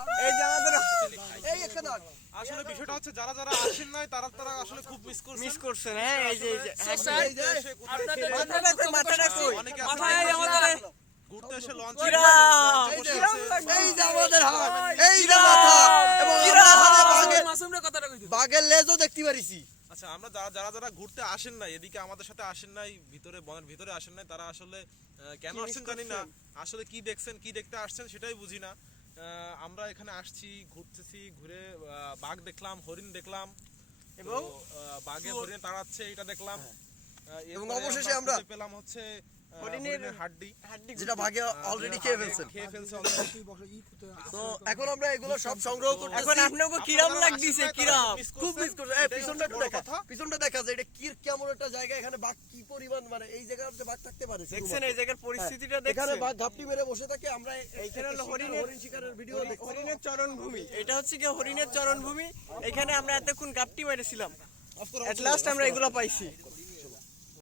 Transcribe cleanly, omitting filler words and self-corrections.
এই যে আমাদের আসলে বিষয়টা হচ্ছে যারা যারা আসেন নাই তারা তারা আসলে খুব মিস করছেন। হ্যাঁ এই যে আপনাদের মাথাটা কই অনেকে মাথায় আমাদের ঘুরতে এসে লঞ্চ এই যে আমাদের হাট, এই যে মাথা এবং বাঘের লেজও দেখতে পারিছি। আচ্ছা, আমরা যারা যারা যারা ঘুরতে আসেন নাই, এদিকে আমাদের সাথে আসেন নাই, ভিতরে বনের ভিতরে আসেন নাই, তারা আসলে কেন আসছেন জানি না। আসলে কি দেখছেন, কি দেখতে আসছেন সেটাই বুঝি না। আমরা এখানে আসছি, ঘুরতেছি, ঘুরে বাঘ দেখলাম, হরিণ দেখলাম এবং বাঘে হরিণ তাড়াচ্ছে এটা দেখলাম। এবং অবশেষে আমরা পেলাম হচ্ছে হরিণের হাড্ডি, যেটা বাঘে অলরেডি খেয়ে ফেলছে। তো এখন আমরা এগুলো সব সংগ্রহ করতে। এখন আপনাকে কিরাম লাগতেছে? কিরাম খুব মিস করছে। এই পিছনটা একটু দেখা, পিছনটা দেখা যায় এটা কি কেমন একটা জায়গা। এখানে বাঘ কি পরিমাণ, মানে এই জায়গাতে বাঘ থাকতে পারে দেখছেন? এই জায়গার পরিস্থিতিটা এখানে দেখছেন? বাঘ ঘাপটি মেরে বসে থাকে। আমরা এইখানে হলো হরিণ শিকারের ভিডিও দেখছি। হরিণের চরণভূমি। এটা হচ্ছে কি হরিণের চরণভূমি। এখানে আমরা এতক্ষণ গাপটি মেরেছিলাম, এট লাস্ট আমরা এগুলো পাইছি।